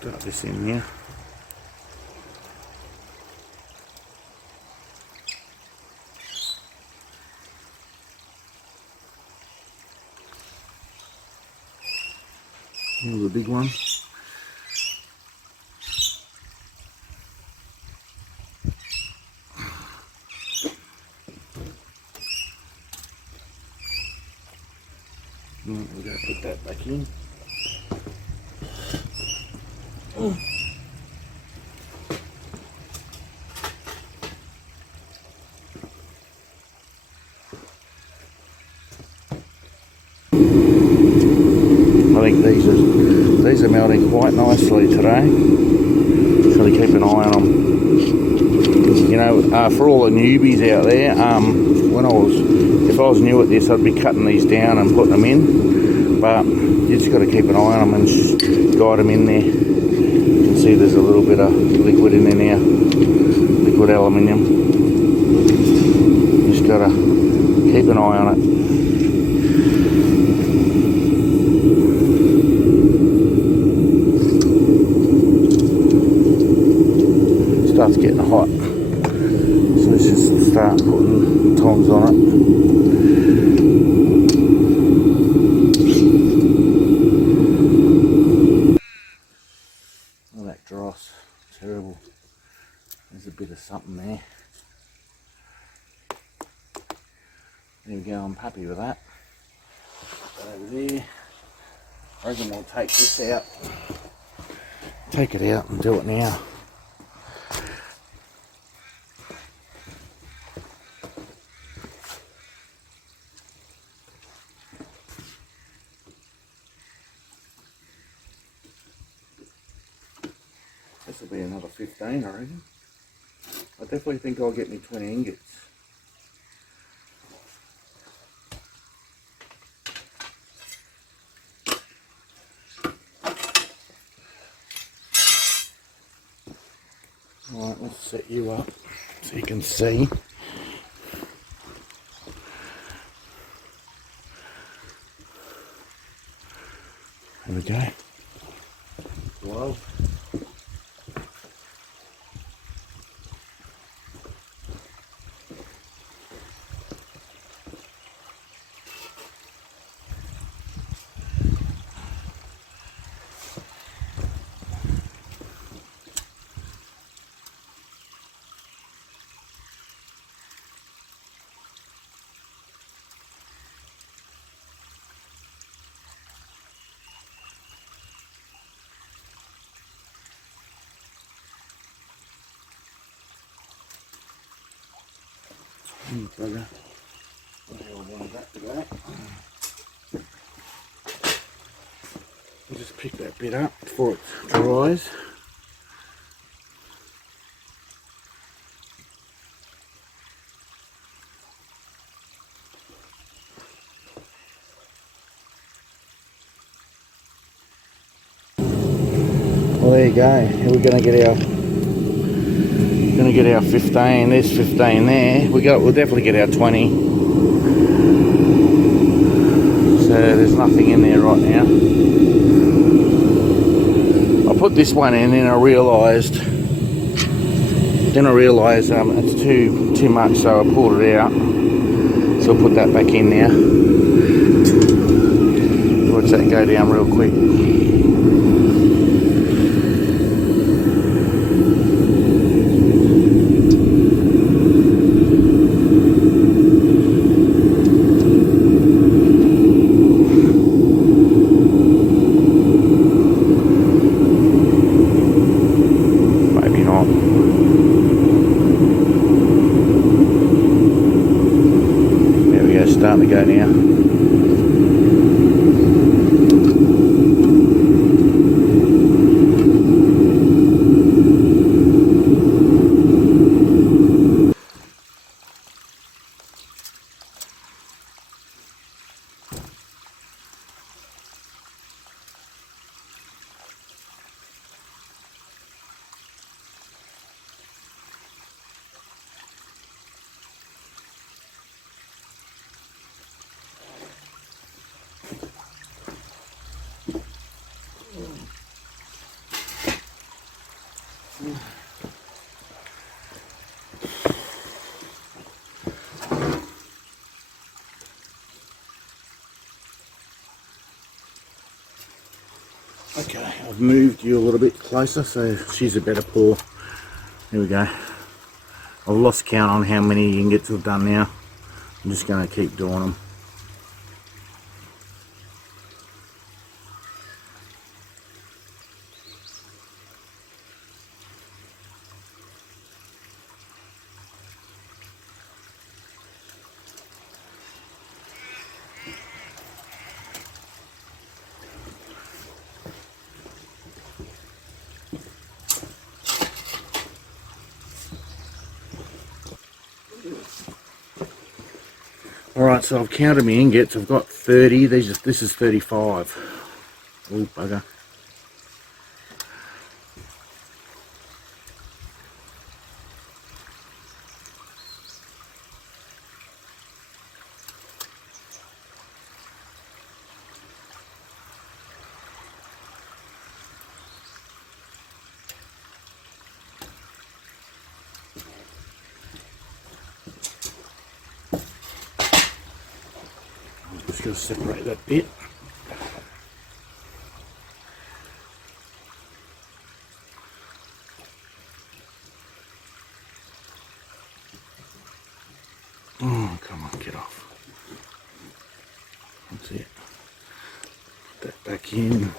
Start this in here. Here's the big one. We're going to put that back in. I think these are melting quite nicely today, so to keep an eye on them. You know, for all the newbies out there, if I was new at this, I'd be cutting these down and putting them in, but you just got to keep an eye on them and just guide them in there. You can see there's a little bit of liquid in there now, liquid aluminium. Just got to keep an eye on it. Starts getting hot, so let's just start putting tongs on it. Oh, that dross, terrible. There's a bit of something there. There we go, I'm happy with that. Put that over there. I reckon we'll take this out. Take it out and do it now. This will be another 15, I reckon. I definitely think I'll get me 20 ingots. Alright, let's set you up so you can see. There we go. Glove. Bugger. What the hell was that today? We'll just pick that bit up before it dries. Well, there you go. Here we're going to get our 15. There's 15 there. We'll definitely get our 20. So there's nothing in there right now. I put this one in and I realised Then I realised it's too much, so I pulled it out. So I'll put that back in now. Watch that go down real quick. Maybe not. There we go, starting to go now. Okay, I've moved you a little bit closer so she's a better pour. There we go. I've lost count on how many ingots I've done now. I'm just going to keep doing them. Alright, so I've counted my ingots. I've got 30. This is 35. Oh, bugger. Just going to separate that bit. Oh, come on, get off. That's it. Put that back in.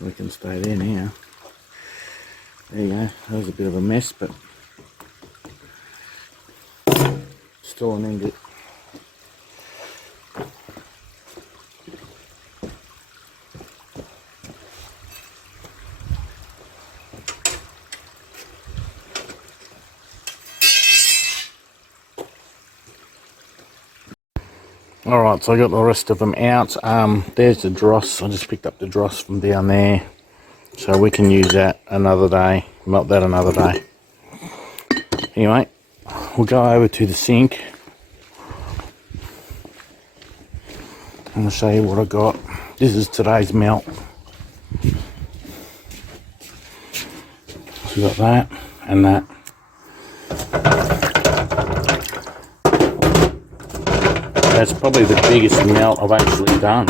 We can stay there now. There you go. That was a bit of a mess, but still an ingot. Alright, so I got the rest of them out. There's the dross. I just picked up the dross from down there. So we can use that another day. Melt that another day. Anyway, we'll go over to the sink. I'm going to show you what I got. This is today's melt. So we got that and that. That's probably the biggest melt I've actually done.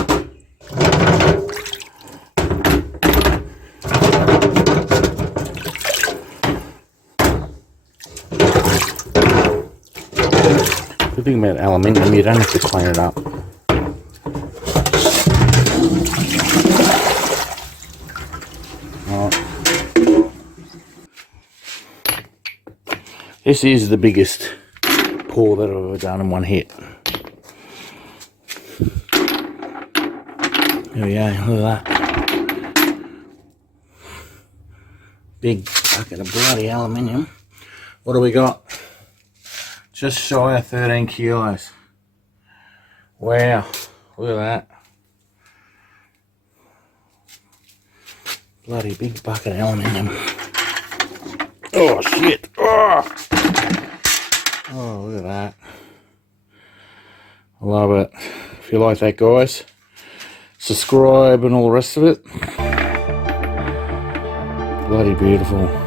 The thing about aluminium, you don't have to clean it up. This is the biggest pour that I've ever done in one hit. There we go, look at that. Big bucket of bloody aluminium. What do we got? Just shy of 13 kilos. Wow, look at that. Bloody big bucket of aluminium. Oh shit! Oh, look at that. I love it. If you like that, guys, subscribe and all the rest of it. Bloody beautiful.